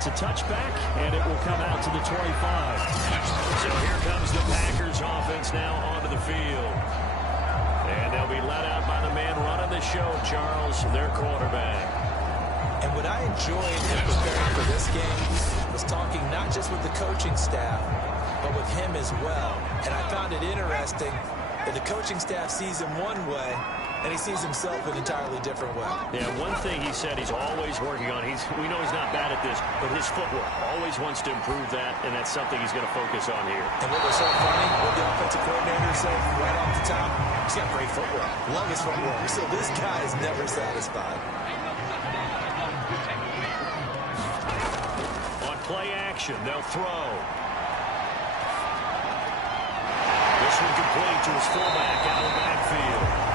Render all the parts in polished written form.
It's a touchback, and it will come out to the 25. So here comes the Packers offense now onto the field. And they'll be let out by the man running the show, Charles, their quarterback. And what I enjoyed in preparing for this game was talking not just with the coaching staff, but with him as well. And I found it interesting that the coaching staff sees him one way, and he sees himself an entirely different way. Yeah, one thing he said he's always working on, we know he's not bad at this, but his footwork, always wants to improve that, and that's something he's going to focus on here. And what was so funny, what the offensive coordinator said right off the top, he's got great footwork, longest footwork, so this guy is never satisfied. On play action, they'll throw. This one complete to his fullback out of the backfield.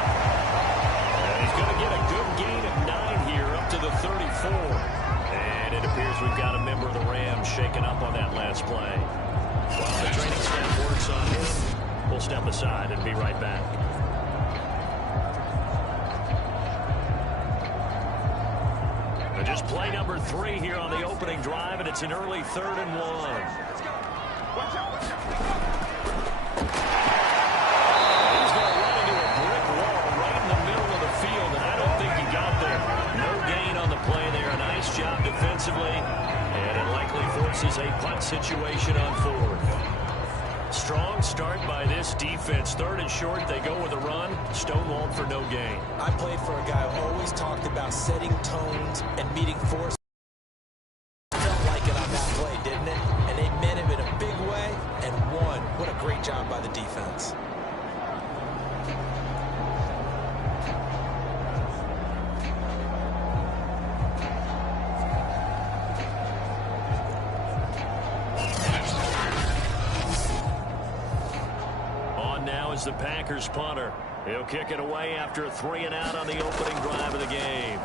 He's going to get a good gain of 9 here up to the 34. And it appears we've got a member of the Rams shaken up on that last play. While the training staff works on him, we'll step aside and be right back. Just play number 3 here on the opening drive, and it's an early 3rd and 1. Watch out, watch out. Job defensively, and it likely forces a punt situation on 4th. Strong start by this defense. 3rd and short, they go with a run. Stonewalled for no gain. I played for a guy who always talked about setting tones and meeting force. Felt like it on that play, didn't it? And they met him in a big way and won. What a great job by the defense. The Packers punter. He'll kick it away after a 3 and out on the opening drive of the game.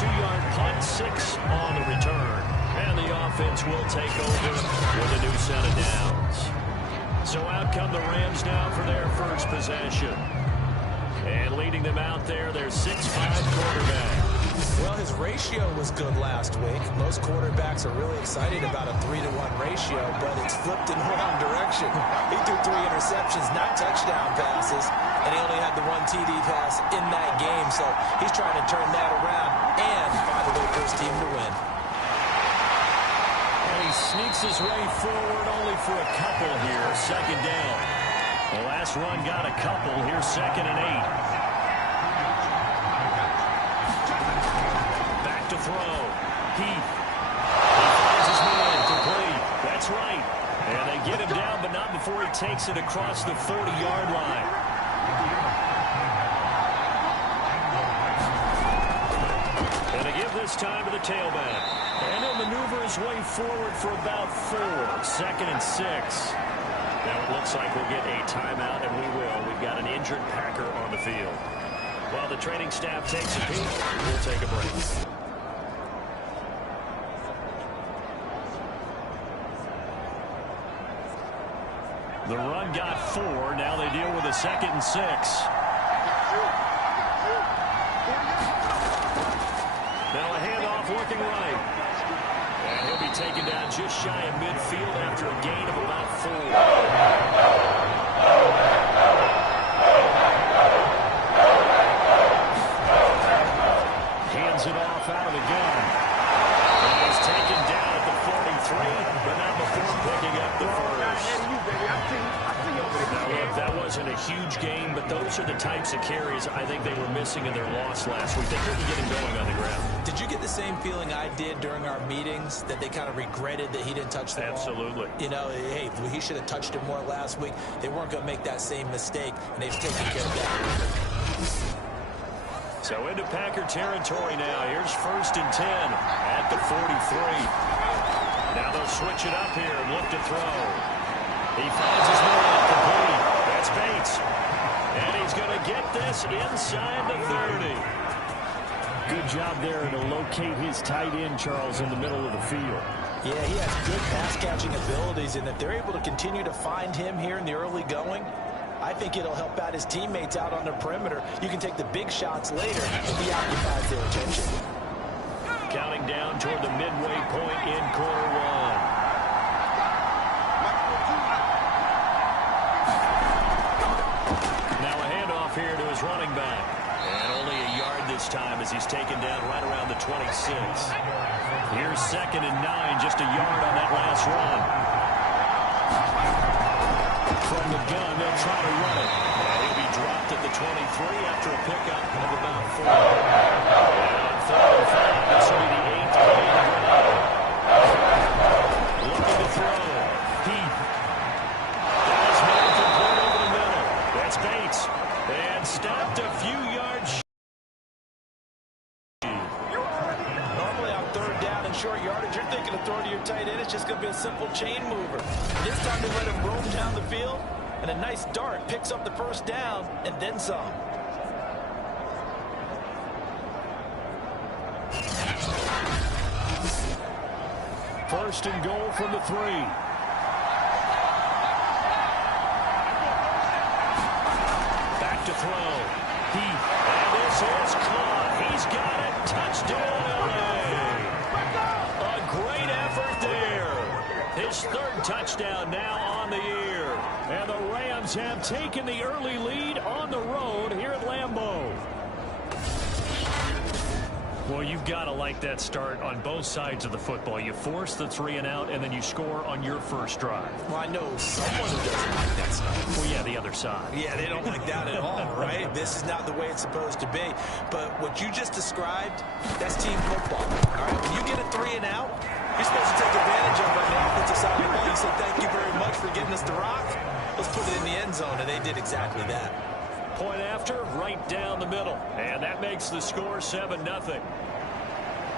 Yard punt, 6 on the return. And the offense will take over with a new set of downs. So out come the Rams now for their first possession. And leading them out there, their 6'5" quarterback. Well, his ratio was good last week. Most quarterbacks are really excited about a 3-to-1 ratio, but it's flipped in the wrong direction. He threw 3 interceptions, not touchdown passes, and he only had the 1 TD pass in that game, so he's trying to turn that around and find a way for his team to win. And he sneaks his way forward only for a couple here, 2nd down. The last run got a couple. Here's 2nd and 8. To throw. He finds his man complete. That's right. And they get him down, but not before he takes it across the 40-yard line. And they give this time to the tailback. And he'll maneuver his way forward for about 4. 2nd and 6. Now it looks like we'll get a timeout, and we will. We've got an injured Packer on the field. While the training staff takes a peek, we'll take a break. The run got 4. Now they deal with a 2nd and 6. Now a handoff looking right. And he'll be taken down just shy of midfield after a gain of about 4. Hands it off out of the gun. And he's taken down at the 43, but not before picking up the first. Now, look, that wasn't a huge game, but those are the types of carries I think they were missing in their loss last week. They couldn't get him going on the ground. Did you get the same feeling I did during our meetings, that they kind of regretted that he didn't touch the ball? Absolutely. You know, hey, he should have touched it more last week. They weren't going to make that same mistake, and they've taken care of that. So into Packer territory now. Here's 1st and 10 at the 43. Now they'll switch it up here and look to throw. He finds his man complete. That's Bates. And he's going to get this inside the 30. Good job there to locate his tight end, Charles, in the middle of the field. Yeah, he has good pass-catching abilities, and if they're able to continue to find him here in the early going, I think it'll help out his teammates out on the perimeter. You can take the big shots later if he occupies their attention. Counting down toward the midway point in quarter one. Now a handoff here to his running back. And only a yard this time as he's taken down right around the 26. Here's 2nd and 9, just a yard on that last run. From the gun, they'll try to run it. He'll be dropped at the 23 after a pickup of about 4. And 3rd and 5, this will be the 8th play of the drive. Looking to throw. Heath. That is made complete over the middle. That's Bates. And stopped a few yards. Normally on 3rd down and short yardage, you're thinking of throwing to your tight end. It's just going to be a simple chain mover. This time they let him roam down the field, and a nice dart picks up the 1st down and then some. First and goal from the 3. Back to throw. Heath. And this is caught. He's got it. Touchdown, LA. A great effort there. His 3rd touchdown now on the year. And the Rams have taken the early lead on the road here at Lambeau. Well, you've got to like that start on both sides of the football. You force the 3 and out, and then you score on your first drive. Well, I know someone who doesn't like that start. Well, yeah, the other side. Yeah, they don't like that at all, right? This is not the way it's supposed to be. But what you just described, that's team football. All right, when you get a 3 and out, you're supposed to take advantage of it on the offensive side of the ball. You say, thank you very much for getting us the rock. Let's put it in the end zone, and they did exactly that. Point after, right down the middle. And that makes the score 7-0.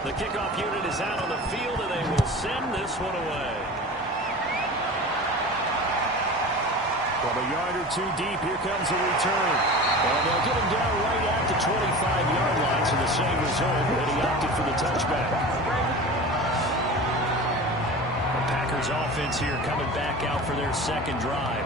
The kickoff unit is out on the field, and they will send this one away. From a yard or 2 deep, here comes a return. And they'll get him down right at the 25-yard line, so the same result, but he opted for the touchback. The Packers offense here coming back out for their 2nd drive.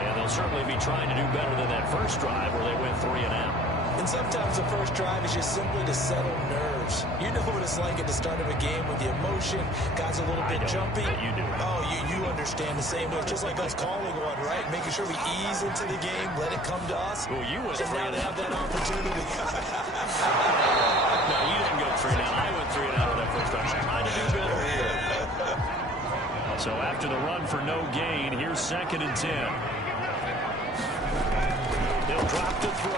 And they'll certainly be trying to do better than that first drive where they went 3 and out. And sometimes the first drive is just simply to settle nerves. You know what it's like at the start of a game with the emotion. Guys a little bit jumpy. You do. Oh, you understand the same way. It's just like us calling one, right? Making sure we ease into the game, let it come to us. Well, you went 3 and now and they out. have that opportunity. No, you didn't go 3 and out. I went 3 and out on that first drive. I'm trying to do better here. So after the run for no gain, here's 2nd and 10. They'll drop to throw.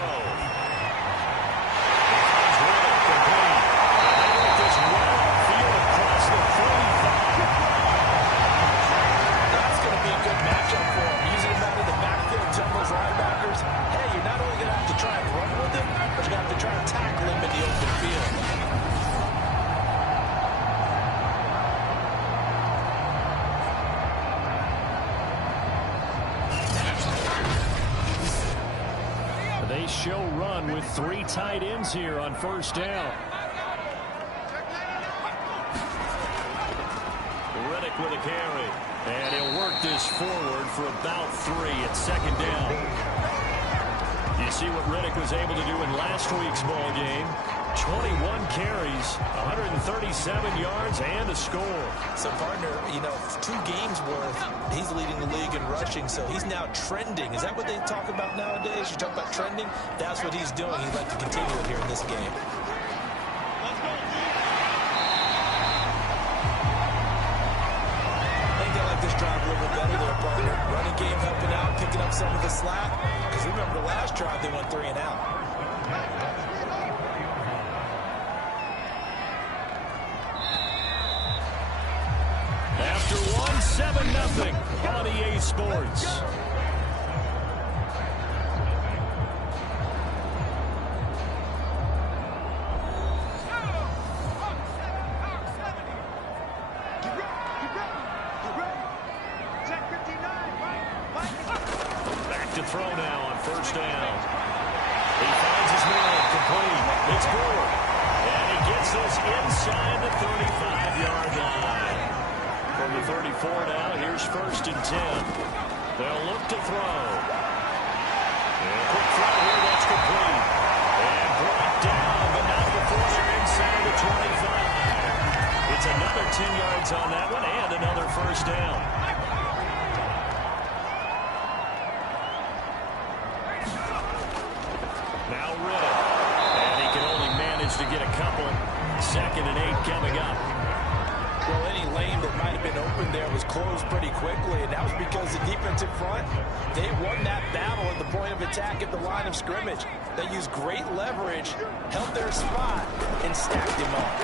Show run with 3 tight ends here on 1st down. Riddick with a carry. And he'll work this forward for about 3 at 2nd down. You see what Riddick was able to do in last week's ball game. 21 carries, 137 yards, and a score. So, partner, 2 games worth, he's leading the league in rushing, so he's now trending. Is that what they talk about nowadays? You talk about trending? That's what he's doing. He'd like to continue it here in this game. I think they like this drive a little bit better there, partner. Running game helping out, picking up some of the slack. Because remember, the last drive they went 3 and out. After 7-0 on EA Sports. Back to throw now on 1st down. He finds his man complete. It's Brewer. And he gets this inside the 35-yard line. From the 34 now, here's 1st and 10. They'll look to throw. yards on that one and another first down. Now Riddick. And he can only manage to get a couple. 2nd and 8 coming up. Well, any lane that might have been open there was closed pretty quickly, and that was because the defensive front, they won that battle at the point of attack at the line of scrimmage. They used great leverage, held their spot, and stacked him up.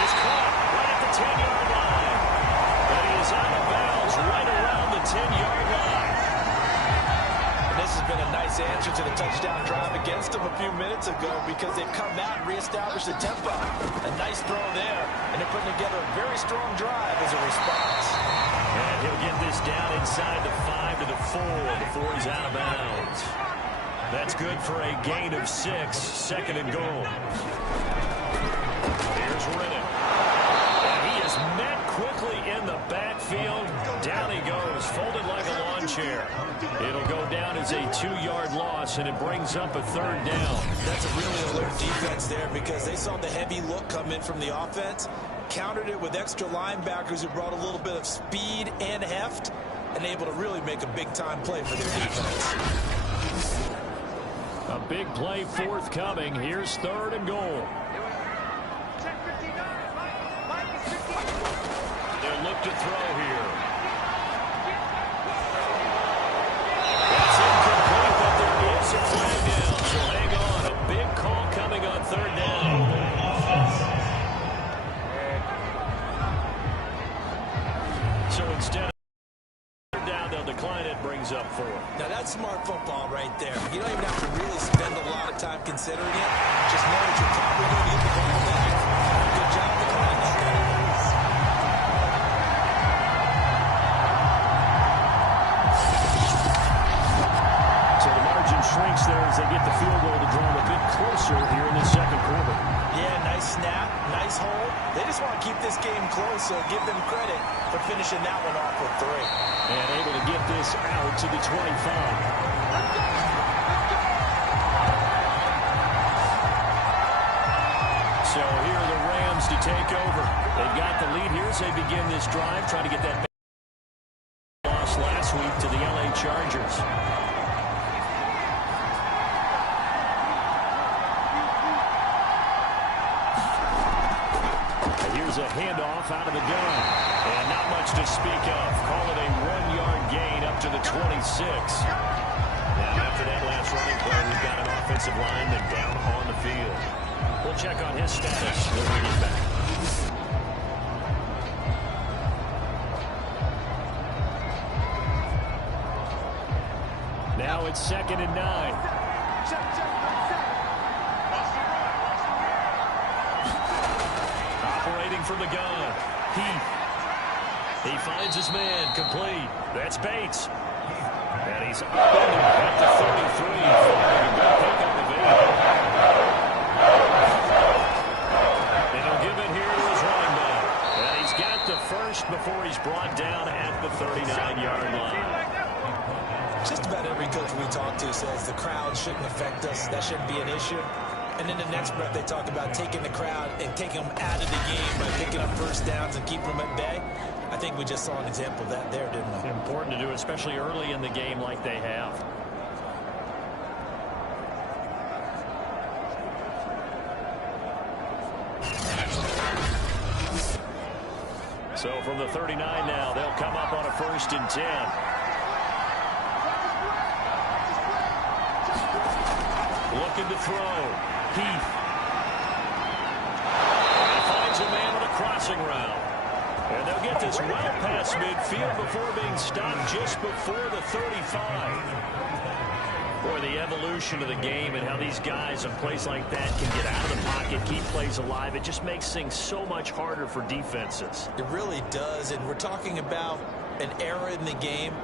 He's caught right at the 10-yard line. But he is out of bounds right around the 10-yard line. And this has been a nice answer to the touchdown drive against them a few minutes ago because they've come out and reestablished the tempo. A nice throw there, and they're putting together a very strong drive as a response. And he'll get this down inside the 5 to the 4 before he's out of bounds. That's good for a gain of 6, 2nd and goal. Here's Riddick. And he is met quickly in the backfield. Down he goes, folded like a lawn chair. It'll go down as a 2-yard loss, and it brings up a 3rd down. That's a really alert defense there because they saw the heavy look come in from the offense, countered it with extra linebackers who brought a little bit of speed and heft, and able to really make a big-time play for their defense. A big play forthcoming. Here's 3rd and goal. They'll look to throw here. That's incomplete, but there is a flag down. So hang on. A big call coming on 3rd down. So instead of 3rd down, they'll decline it, brings up 4. Now that's smart football right there. You don't even have to really spend a lot of time considering it. Just know that you're probably going to get the ball back. Good job declining that. So the margin shrinks there as they get the field goal to draw them a bit closer here in the 2nd quarter. Yeah, nice snap, nice hold. They just want to keep this game close, so give them credit for finishing that one off with 3. And able to get this out to the 25. So here are the Rams to take over. They've got the lead here as they begin this drive, trying to get that loss last week to the LA Chargers. Here's a handoff out of the gun. And not much to speak of. Call it a 1-yard gain up to the 26. Now after that last running play, we've got an offensive lineman down on the field. We'll check on his status when we get back. Now it's 2nd and 9. Operating from the gun. He finds his man, complete. That's Bates. And he's up at the 33. Pick up the bait. And he'll give it here to his running back. And he's got the first before he's brought down at the 39-yard line. Just about every coach we talk to says the crowd shouldn't affect us. That shouldn't be an issue. And in the next breath, they talk about taking the crowd and taking them out of the game by picking up first downs and keeping them at bay. I think we just saw an example of that there, didn't we? Important to do, especially early in the game like they have. So from the 39 now, they'll come up on a 1st and 10. Looking to throw. Heath. He finds a man with a crossing route. And they'll get this well past midfield before being stopped just before the 35. Boy, the evolution of the game and how these guys in plays like that can get out of the pocket, keep plays alive, it just makes things so much harder for defenses. It really does, and we're talking about an era in the game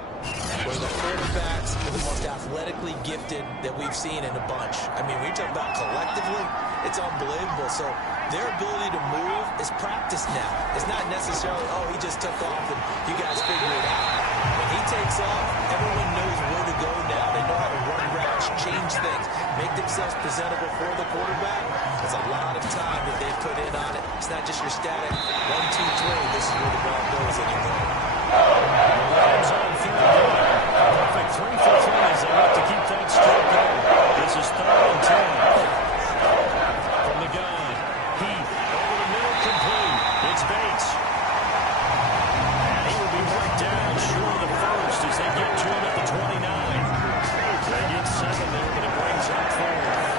where the quarterbacks are the most athletically gifted that we've seen in a bunch. I mean, when you talk about collectively, it's unbelievable. So their ability to move is practiced now. It's not necessarily, oh, he just took off and you guys figure it out. When he takes off, everyone knows where to go now. They know how to run routes, change things, make make themselves presentable for the quarterback, there's a lot of time that they put in on it. It's not just your static 1, 2, 3. This is where the ball goes anymore. The Rams on third down. Perfect 3 for 3 as they look to keep that streak going. This is 3rd and 10. From the gun, Heath over the middle, complete. It's Bates. And he will be worked down short of the first as they get to him at the 29. They get 7 there, but it brings up 4th.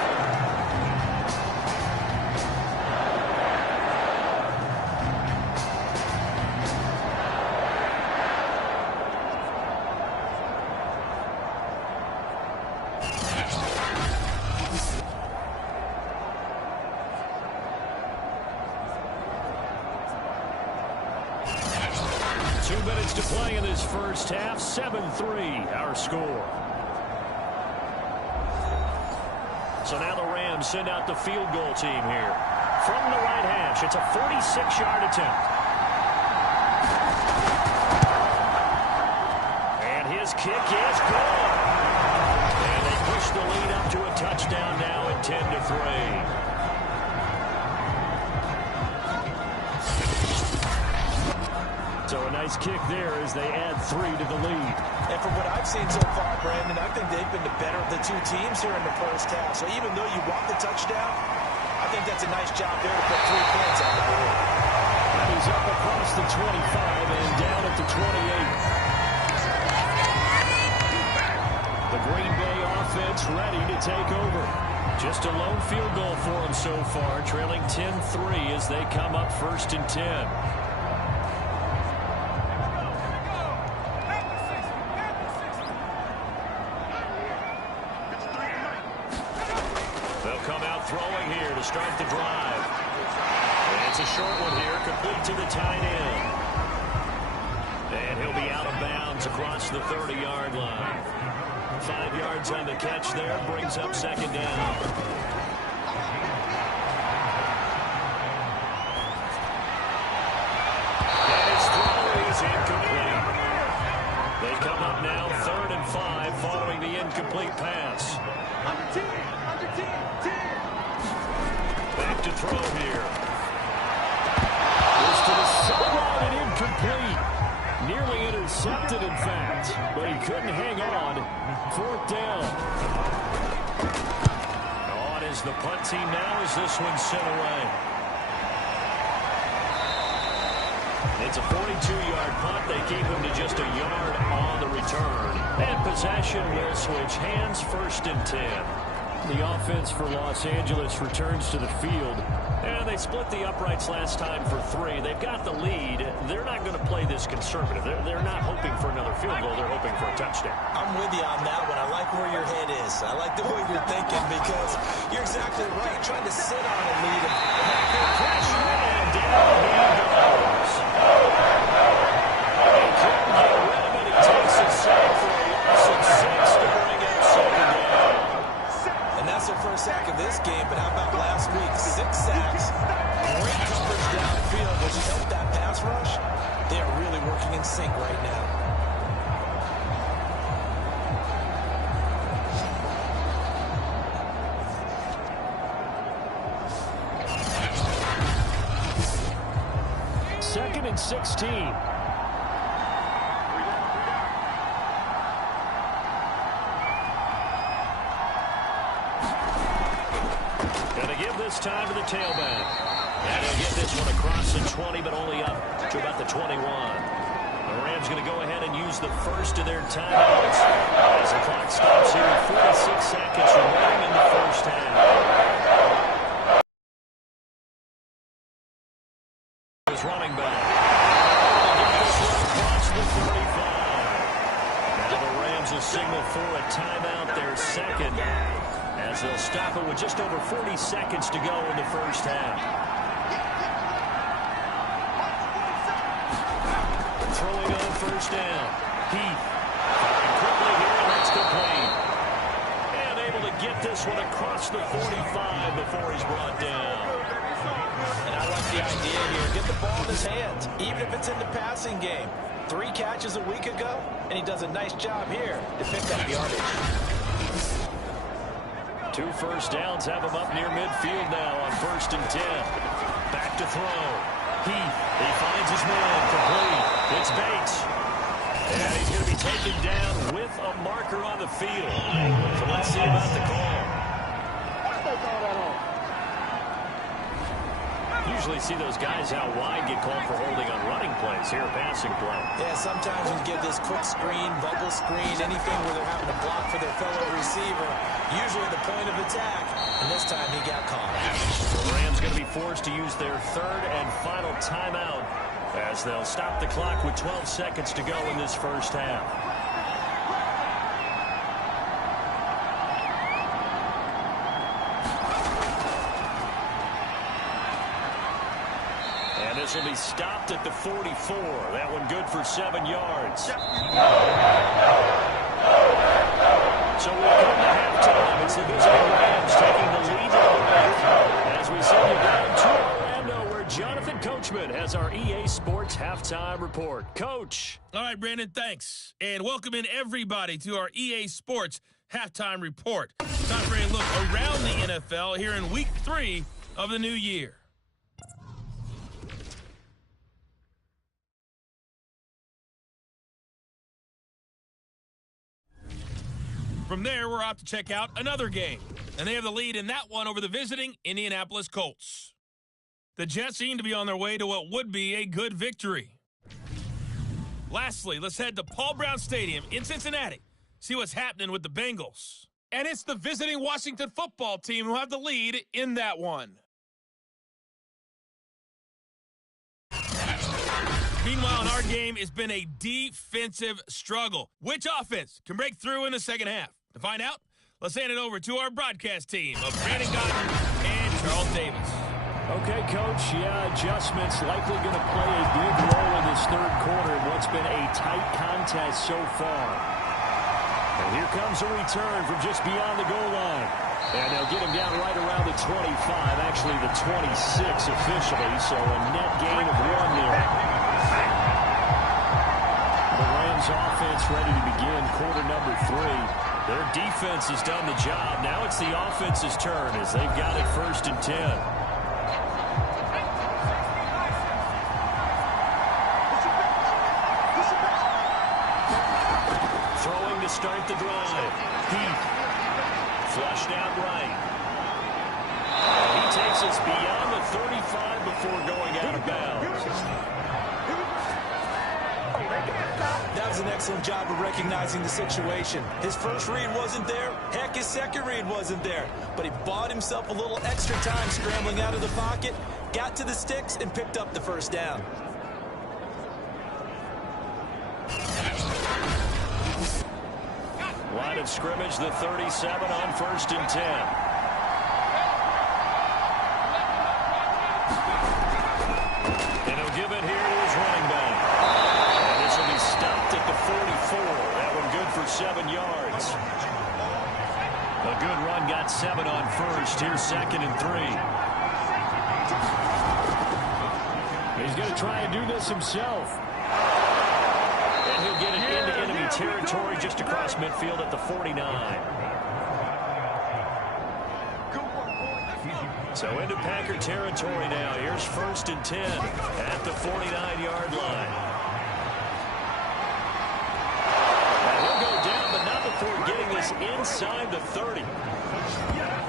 To play in this first half, 7-3 our score. So now the Rams send out the field goal team here. From the right hash, it's a 46-yard attempt. And his kick is good. And they push the lead up to a touchdown now at 10-3. So a nice kick there as they add 3 to the lead. And from what I've seen so far, Brandon, I think they've been the better of the two teams here in the first half. So even though you want the touchdown, I think that's a nice job there to put 3 points on the board. And he's up across the 25 and down at the 28. The Green Bay offense ready to take over. Just a lone field goal for them so far, trailing 10-3 as they come up 1st and 10. Throwing here to start the drive. And it's a short one here, complete to the tight end. And he'll be out of bounds across the 30-yard line. 5 yards on the catch there, brings up 2nd down. And his throw is incomplete. They come up now 3rd and 5 following the incomplete pass. Back to throw here. Goes to the sideline and incomplete. Nearly intercepted, in fact, but he couldn't hang on. 4th down. On is the punt team now as this one's sent away. It's a 42-yard punt. They keep him to just a yard on the return. And possession will switch hands, 1st and 10. The offense for Los Angeles returns to the field, and they split the uprights last time for 3. They've got the lead. They're not going to play this conservative. They're not hoping for another field goal. They're hoping for a touchdown. I'm with you on that one. I like where your head is. I like the way you're thinking because you're exactly right. Trying to sit on a lead. Pressure, and down he goes. He couldn't get rid of it. He takes a sack for a loss of 6 to bring up 2nd down. And that's their first sack of this game, but how about last week? 6 sacks, great coverage downfield, which helped that pass rush. They are really working in sync right now. Second and 16. This time to the tailback. And he'll get this one across the 20, but only up to about the 21. The Rams going to go ahead and use the first of their timeouts as the clock stops here at 46 seconds remaining in the first half. His running back. This one across the 35. Now the Rams will signal for a timeout, their second, as they'll stop it with just over 40 seconds to go in the first half. Throwing on 1st down. Heath firing quickly here, and that's complete. And able to get this one across the 45 before he's brought down. And I like the idea here. Get the ball in his hands, even if it's in the passing game. 3 catches a week ago, and he does a nice job here to pick up yardage. 2 first downs have him up near midfield now on 1st and 10. Back to throw. He finds his man complete. It's Bates. And he's going to be taken down with a marker on the field. So let's see about the call. Usually see those guys out wide get called for holding on running plays. Here, a passing play. Yeah, sometimes when you give this quick screen, bubble screen, anything where they're having to block for their fellow receiver, usually the point of attack, and this time he got caught. The Rams going to be forced to use their 3rd and final timeout as they'll stop the clock with 12 seconds to go in this first half. And this will be stopped at the 44. That one good for 7 yards. So we'll come to halftime. It's the visiting Rams taking the lead away. As we send you down to Orlando, where Jonathan Coachman has our EA Sports Halftime Report. Coach. All right, Brandon, thanks. And welcome in everybody to our EA Sports Halftime Report. Time for a look around the NFL here in Week 3 of the new year. From there, we're off to check out another game. And they have the lead in that one over the visiting Indianapolis Colts. The Jets seem to be on their way to what would be a good victory. Lastly, let's head to Paul Brown Stadium in Cincinnati. See what's happening with the Bengals. And it's the visiting Washington football team who have the lead in that one. Meanwhile, in our game, it's been a defensive struggle. Which offense can break through in the second half? To find out, let's hand it over to our broadcast team of Brandon Gotten and Charles Davis. Okay, Coach, adjustments likely going to play a big role in this 3rd quarter in what's been a tight contest so far. And here comes a return from just beyond the goal line. And they'll get him down right around the 25, actually the 26 officially, so a net gain of 1 there. The Rams offense ready to begin quarter number 3. Their defense has done the job. Now it's the offense's turn as they've got it 1st and 10. Throwing to start the drive. Heath. Flushed out right. And he takes us beyond the 35 before going out of bounds. That was an excellent job of recognizing the situation. His first read wasn't there. Heck, his second read wasn't there. But he bought himself a little extra time scrambling out of the pocket, got to the sticks, and picked up the first down. Line of scrimmage, the 37 on 1st and 10. And he'll give it here to his running back. And this will be stopped at the 44. That one good for 7 yards. A good run got 7 on 1st. Here's 2nd and 3. He's going to try and do this himself. And he'll get it into enemy territory just across midfield at the 49. So into Packer territory now. Here's 1st and 10 at the 49-yard line. And he'll go down, but not before getting this inside the 30.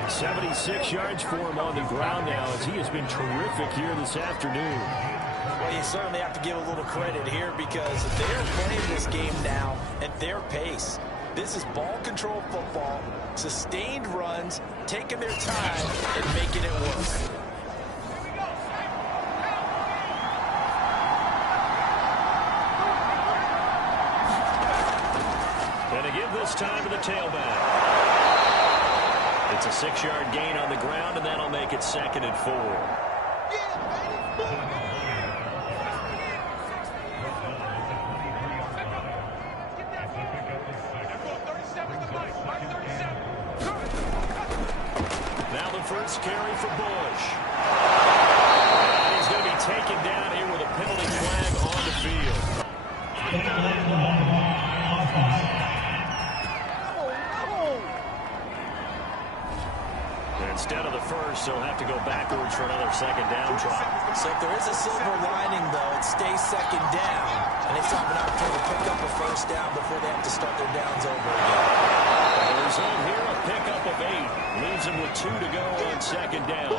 76 yards for him on the ground now as he has been terrific here this afternoon. Well, you certainly have to give a little credit here because they're playing this game now at their pace. This is ball control football, sustained runs, taking their time and making it work. And to give this time to the tailback. It's a 6-yard gain on the ground, and that'll make it 2nd and 4. First carry for Bush. And he's going to be taken down here with a penalty flag on the field. Instead of the first, they'll have to go backwards for another second down try. So if there is a silver lining, though, it stays second down, and they still have an opportunity to pick up a first down before they have to start their downs over again. The result here, a pickup of 8. Leaves them with 2 to go on second down.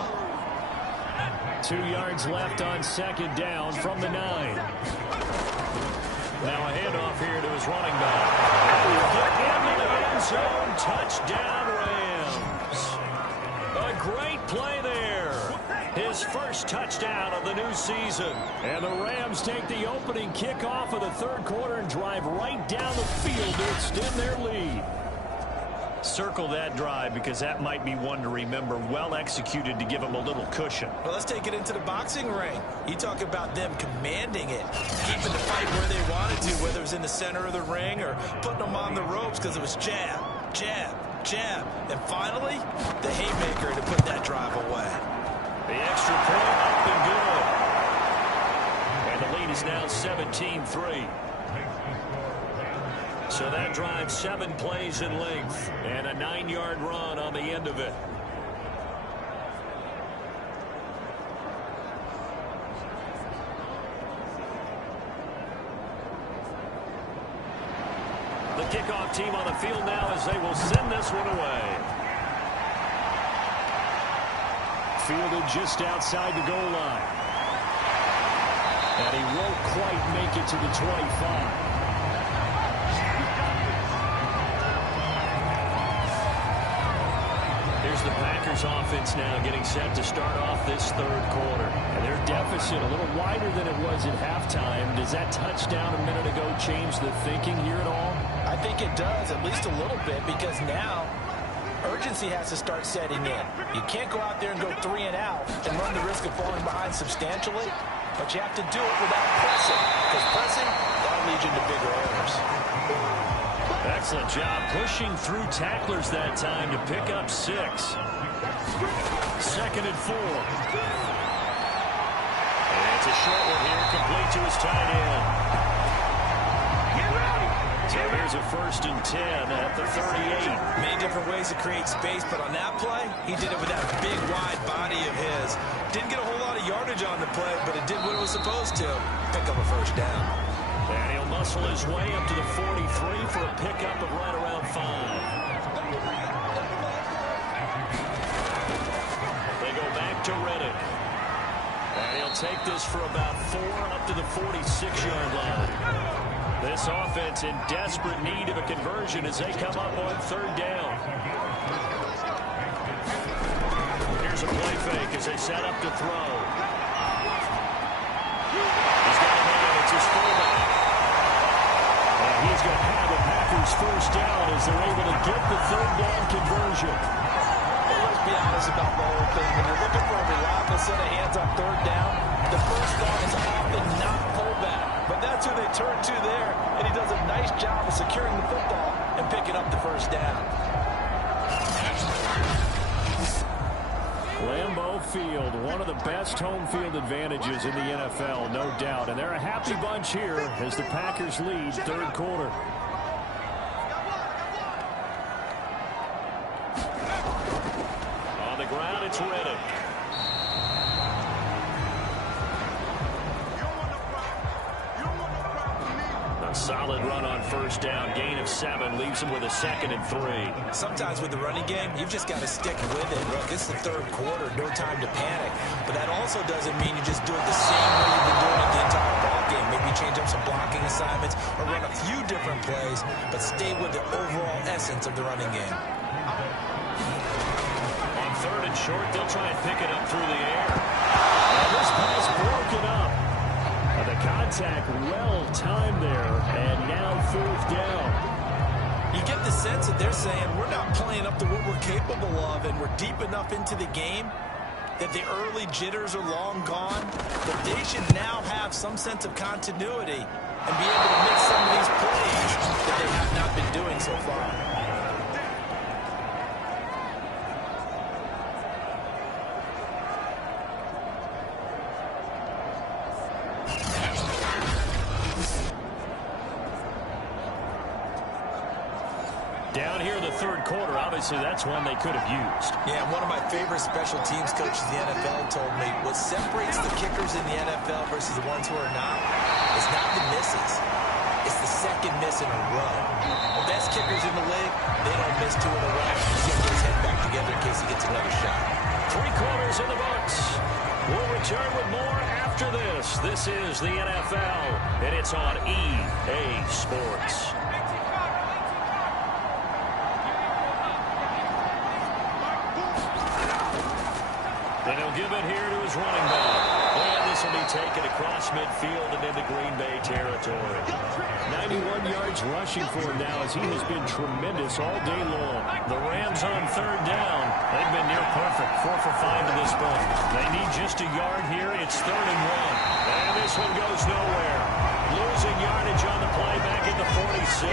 2 yards left on second down from the 9. Now a handoff here to his running back. Into the end zone. Touchdown, Rams. A great play there. His first touchdown of the new season. And the Rams take the opening kickoff of the third quarter and drive right down the field to extend their lead. Circle that drive because that might be one to remember. Well executed to give them a little cushion. Well, let's take it into the boxing ring. You talk about them commanding it, keeping the fight where they wanted to, whether it was in the center of the ring or putting them on the ropes because it was jab, jab, jab. And finally, the haymaker to put that drive away. The extra point up and good. And the lead is now 17-3. So that drive 7 plays in length and a 9-yard run on the end of it. The kickoff team on the field now as they will send this one away. Fielded just outside the goal line. And he won't quite make it to the 25. Here's the Packers offense now getting set to start off this third quarter. And their deficit a little wider than it was at halftime. Does that touchdown a minute ago change the thinking here at all? I think it does, at least a little bit, because now urgency has to start setting in. You can't go out there and go 3 and out and run the risk of falling behind substantially, but you have to do it without pressing, because pressing, that'll lead you into bigger errors. Excellent job pushing through tacklers that time to pick up 6. 2nd and 4. And it's a short one here, complete to his tight end. So here's a 1st and 10 at the 38. Many different ways to create space, but on that play, he did it with that big, wide body of his. Didn't get a whole lot of yardage on the play, but it did what it was supposed to. Pick up a first down. And he'll muscle his way up to the 43 for a pickup of right around 5. They go back to Reddick. And he'll take this for about 4 up to the 46-yard line. This offense in desperate need of a conversion as they come up on 3rd down. Here's a play fake as they set up to throw. He's got a man. It's his fullback. And he's going to have the Packers first down as they're able to get the 3rd down conversion. Well, let's be honest about the whole thing. When you're looking for a reliable set of hands on 3rd down, the first thought is often not pullback. But that's who they turn to there, and he does a nice job of securing the football and picking up the first down. Lambeau Field, one of the best home field advantages in the NFL, no doubt. And they're a happy bunch here as the Packers lead 3rd quarter. On the ground, it's Reddick. A solid run on 1st down, gain of 7, leaves him with a 2nd and 3. Sometimes with the running game, you've just got to stick with it. Look, it's the 3rd quarter, no time to panic. But that also doesn't mean you just do it the same way you've been doing it the entire ball game. Maybe change up some blocking assignments or run a few different plays, but stay with the overall essence of the running game. On 3rd and short, they'll try and pick it up through the air. And this pass broken up. The contact well timed there, and now 4th down. You get the sense that they're saying we're not playing up to what we're capable of, and we're deep enough into the game that the early jitters are long gone, but they should now have some sense of continuity and be able to make some of these plays that they have not been doing so far. Down here, the third quarter, obviously that's one they could have used. Yeah, one of my favorite special teams coaches in the NFL told me what separates the kickers in the NFL versus the ones who are not is not the misses. It's the second miss in a row. The best kickers in the league, they don't miss two in a row. He's going to get his head back together in case he gets another shot. 3 quarters in the books. We'll return with more after this. This is the NFL, and it's on EA Sports. And he'll give it here to his running back. And this will be taken across midfield and into Green Bay territory. 91 yards rushing for him now as he has been tremendous all day long. The Rams on third down. They've been near perfect, 4 for 5 to this point. They need just a yard here. It's 3rd and 1. And this one goes nowhere. Losing yardage on the play back at the 46.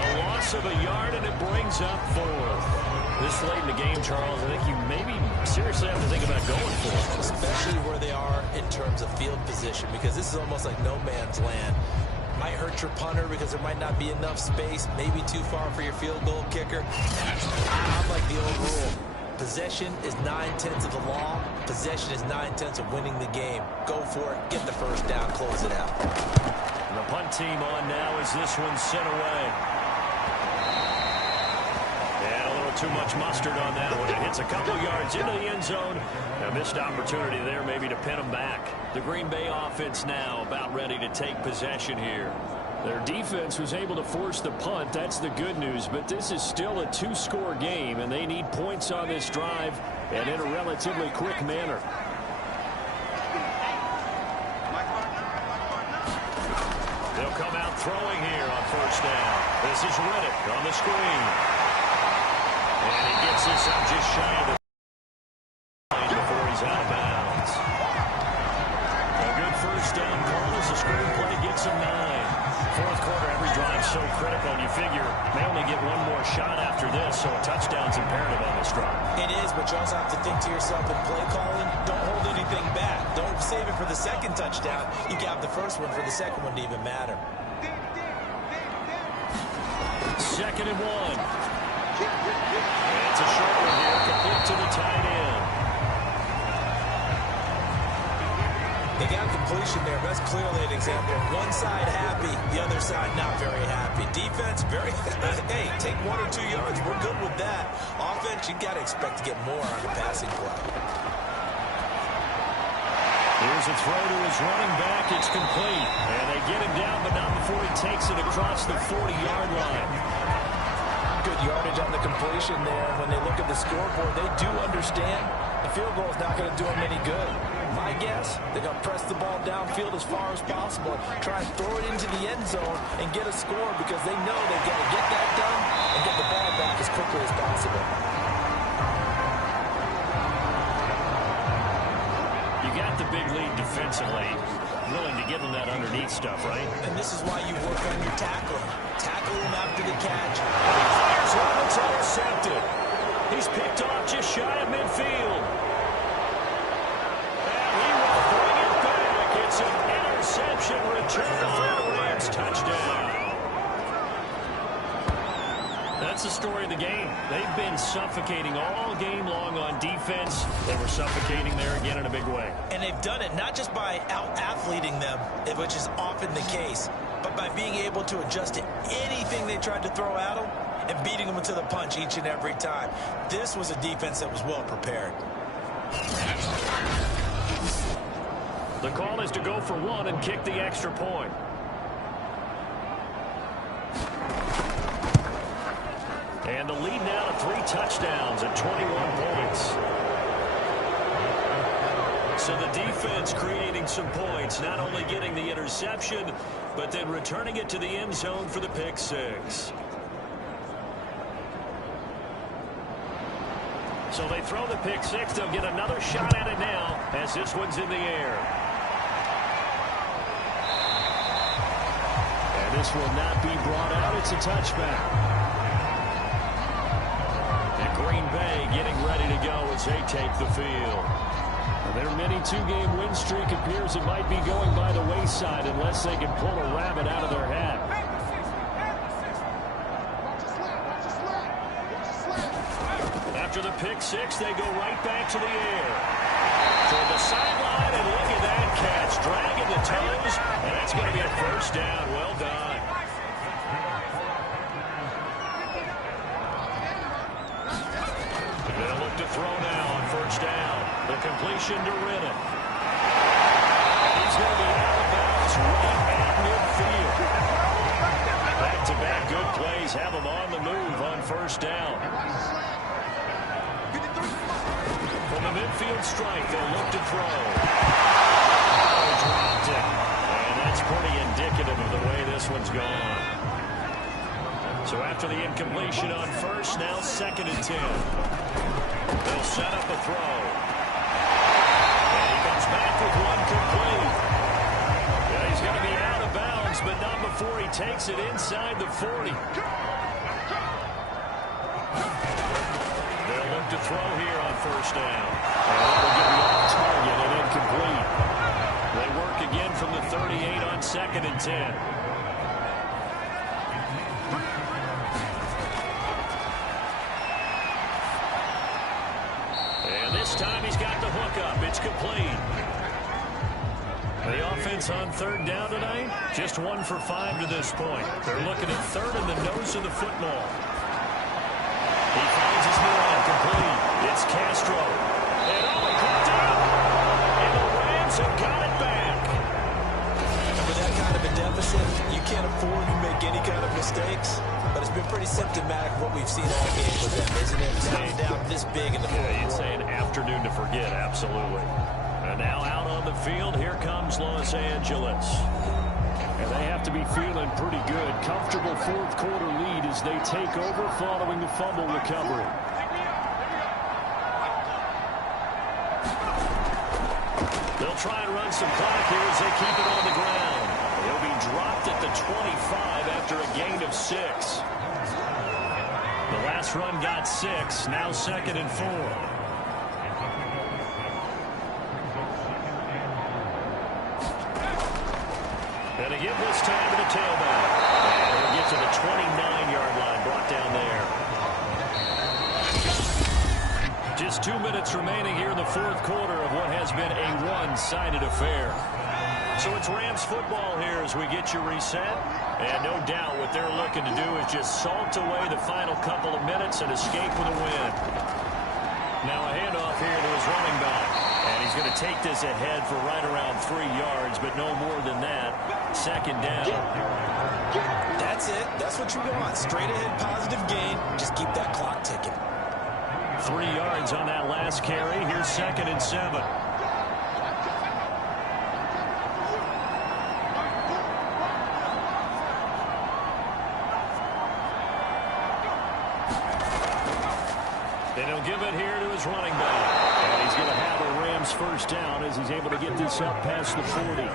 A loss of a yard, and it brings up 4th. This late in the game, Charles, I think you maybe seriously have to think about going for it. Especially where they are in terms of field position, because this is almost like no man's land. Might hurt your punter because there might not be enough space, maybe too far for your field goal kicker. I'm like the old rule. Possession is 9/10 of the law. Possession is 9/10 of winning the game. Go for it. Get the first down. Close it out. And the punt team on now as this one's sent away. Too much mustard on that one. It hits a couple yards into the end zone. A missed opportunity there maybe to pin them back. The Green Bay offense now about ready to take possession here. Their defense was able to force the punt. That's the good news. But this is still a 2-score game, and they need points on this drive and in a relatively quick manner. They'll come out throwing here on first down. This is Reddick on the screen. And he gets this up just shy of the line before he's out of bounds. A good first down call as the screenplay gets him 9. 4th quarter, every drive so critical. You figure they only get one more shot after this, so a touchdown's imperative on this drive. It is, but you also have to think to yourself in play calling, don't hold anything back. Don't save it for the second touchdown. You got the first one for the second one to even matter. 2nd and 1. It's a short one here, complete to the tight end. They got completion there. That's clearly an example. One side happy, the other side not very happy. Defense, very, hey, take 1 or 2 yards. We're good with that. Offense, you got to expect to get more on the passing play. Here's a throw to his running back. It's complete. And they get him down, but not before he takes it across the 40-yard line. Good yardage on the completion there. When they look at the scoreboard, they do understand the field goal is not going to do them any good. My guess, they're going to press the ball downfield as far as possible, try and throw it into the end zone and get a score because they know they've got to get that done and get the ball back as quickly as possible. You got the big lead defensively, willing to give them that underneath stuff, right? And this is why you work on your tackling. Tackle him after the catch. It's intercepted. He's picked off just shy of midfield. And he will bring it back. It's an interception return for the Rams touchdown. That's the story of the game. They've been suffocating all game long on defense. They were suffocating there again in a big way. And they've done it not just by out-athleting them, which is often the case, but by being able to adjust to anything they tried to throw at them and beating them to the punch each and every time. This was a defense that was well prepared. The call is to go for 1 and kick the extra point. And the lead now to 3 touchdowns at 21 points. So the defense creating some points, not only getting the interception, but then returning it to the end zone for the pick 6. So they throw the pick 6. They'll get another shot at it now as this one's in the air. And this will not be brought out. It's a touchback. Green Bay getting ready to go as they take the field. Their mini 2-game win streak appears it might be going by the wayside unless they can pull a rabbit out of their hat. After the pick six, they go right back to the air. Toward the sideline, and look at that catch. Dragging the toes, and that's going to be a first down. Well done. They'll look to throw now on first down. The completion to Rennan. He's going to be out of bounds right at midfield. Back-to-back good plays have him on the move on first down. From the midfield strike, they'll look to throw. Oh, dropped it. And that's pretty indicative of the way this one's gone. So after the incompletion on first, now 2nd and 10. They'll set up a throw. And he comes back with one complete. Yeah, he's going to be out of bounds, but not before he takes it inside the 40. They'll look to throw here on first down. And that'll get the off target and incomplete. They work again from the 38 on 2nd and 10. And this time he's got the hook up. It's complete. The offense on 3rd down tonight, just 1 for 5 to this point. They're looking at 3rd in the nose of the football. He finds his man complete. It's Castro. And oh, he caught out. And the Rams have got it back. With that kind of a deficit, you can't afford to make any kind of mistakes. But it's been pretty symptomatic of what we've seen all game with them, isn't it? Down this big in the fourth quarter. You'd say an afternoon to forget, absolutely. And now out on the field, here comes Los Angeles. And they have to be feeling pretty good. Comfortable 4th quarter lead as they take over following the fumble recovery. They'll try and run some clock here as they keep it on the ground. He'll be dropped at the 25 after a gain of 6. The last run got 6. Now 2nd and 4. And again this time to the tailback. And he'll get to the 29-yard line, brought down there. Just 2 minutes remaining here in the 4th quarter of what has been a one-sided affair. So it's Rams football here as we get you reset. And no doubt what they're looking to do is just salt away the final couple of minutes and escape with a win. Now a handoff here to his running back. And he's going to take this ahead for right around 3 yards, but no more than that. 2nd down. That's it. That's what you want. Straight ahead positive gain. Just keep that clock ticking. 3 yards on that last carry. Here's 2nd and 7. And he'll give it here to his running back. And he's going to have a Rams first down as he's able to get this up past the 40.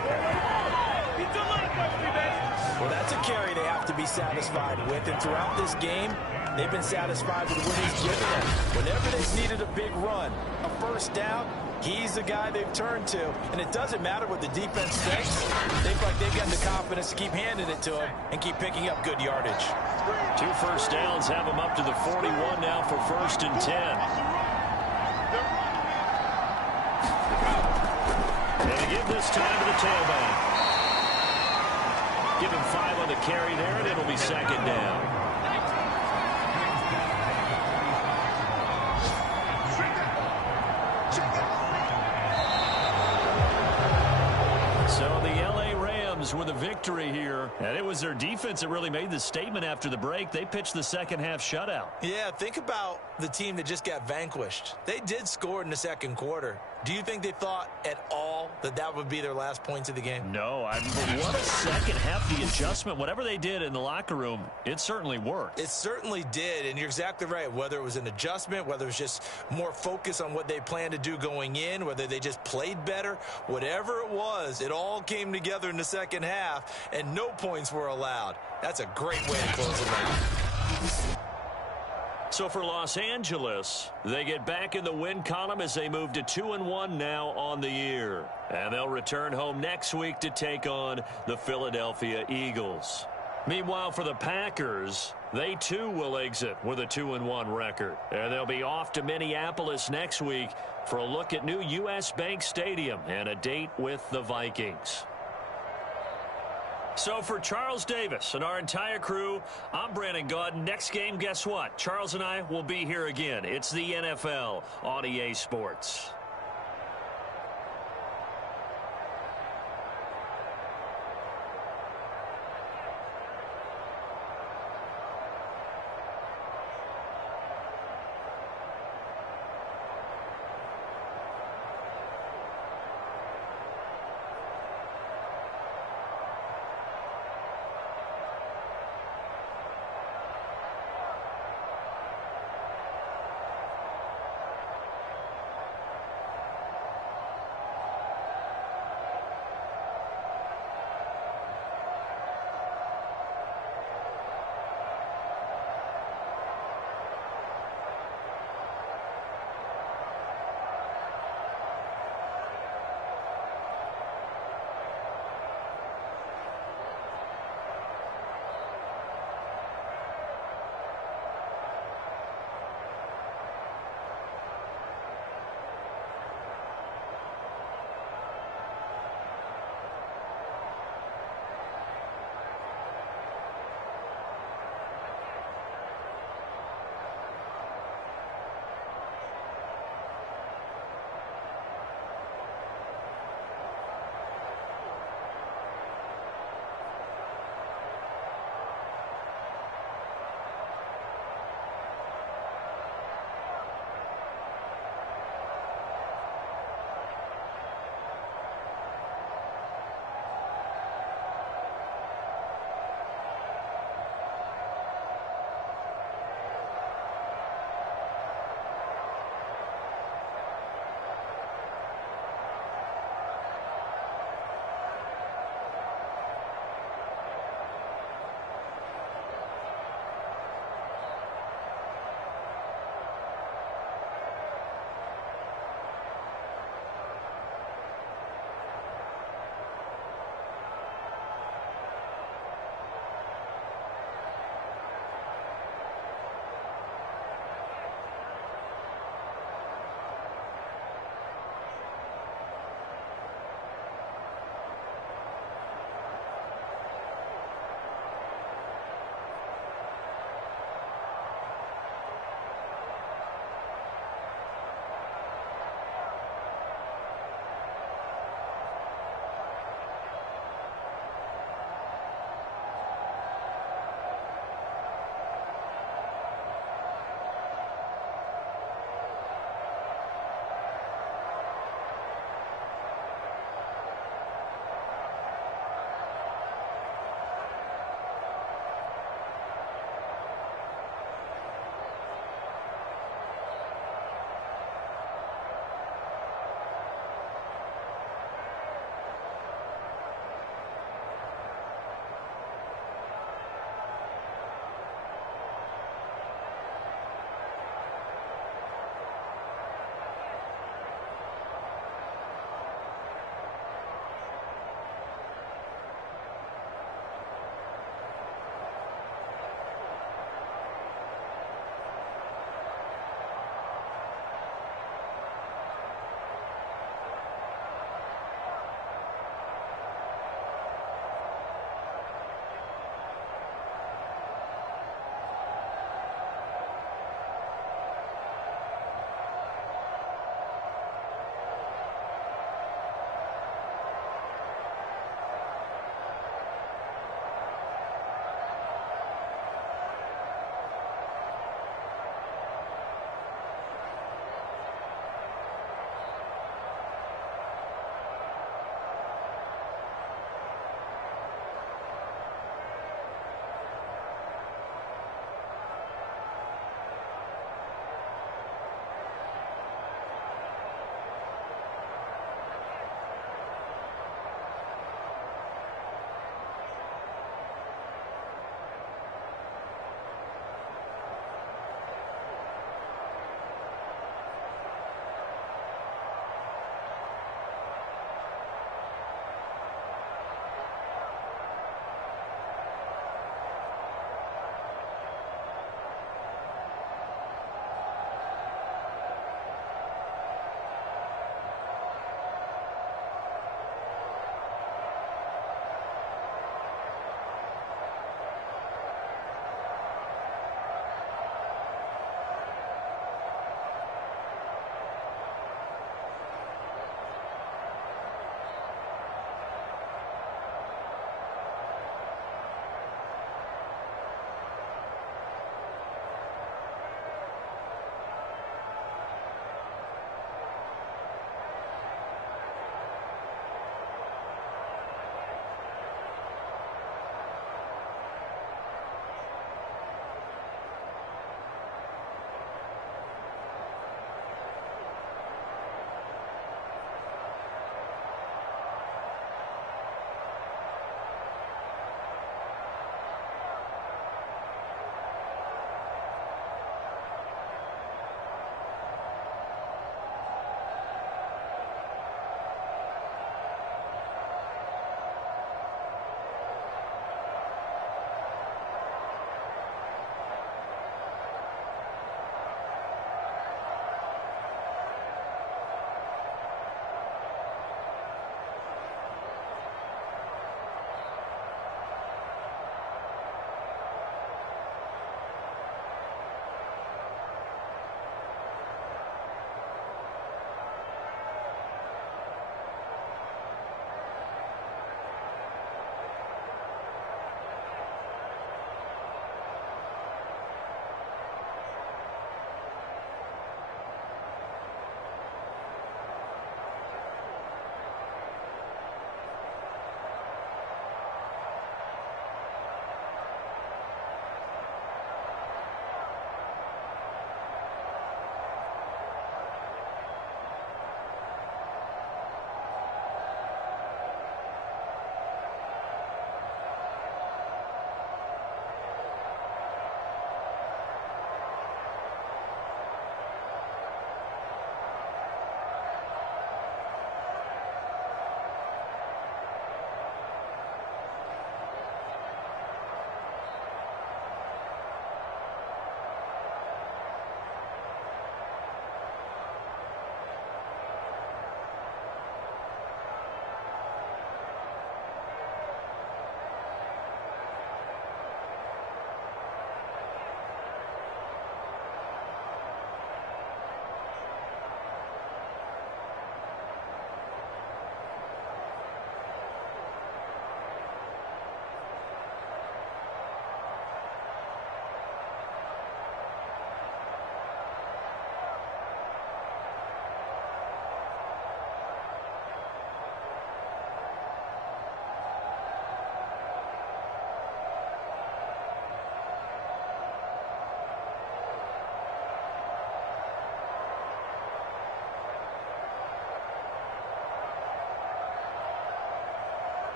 Well, that's a carry they have to be satisfied with. And throughout this game, they've been satisfied with what he's given them. Whenever they've needed a big run, a first down, he's the guy they've turned to. And it doesn't matter what the defense thinks. They feel like they've got the confidence to keep handing it to him and keep picking up good yardage. 2 first downs have him up to the 41 now for 1st and 10. And they give this time to the tailback. Give him 5 on the carry there, and it'll be 2nd down. So the L.A. Rams with a victory here. And it was their defense that really made the statement after the break. They pitched the second-half shutout. Yeah, think about the team that just got vanquished. They did score in the 2nd quarter. Do you think they thought at all that that would be their last points of the game? No, but what a second half, the adjustment. Whatever they did in the locker room, it certainly worked. It certainly did, and you're exactly right. Whether it was an adjustment, whether it was just more focus on what they planned to do going in, whether they just played better, whatever it was, it all came together in the second half, and no points were allowed. That's a great way to close it out. So for Los Angeles, they get back in the win column as they move to 2-1 now on the year. And they'll return home next week to take on the Philadelphia Eagles. Meanwhile, for the Packers, They, too, will exit with a 2-1 record. And they'll be off to Minneapolis next week for a look at new U.S. Bank Stadium and a date with the Vikings. So for Charles Davis and our entire crew, I'm Brandon Gaudin. Next game, guess what? Charles and I will be here again. It's the NFL on EA Sports.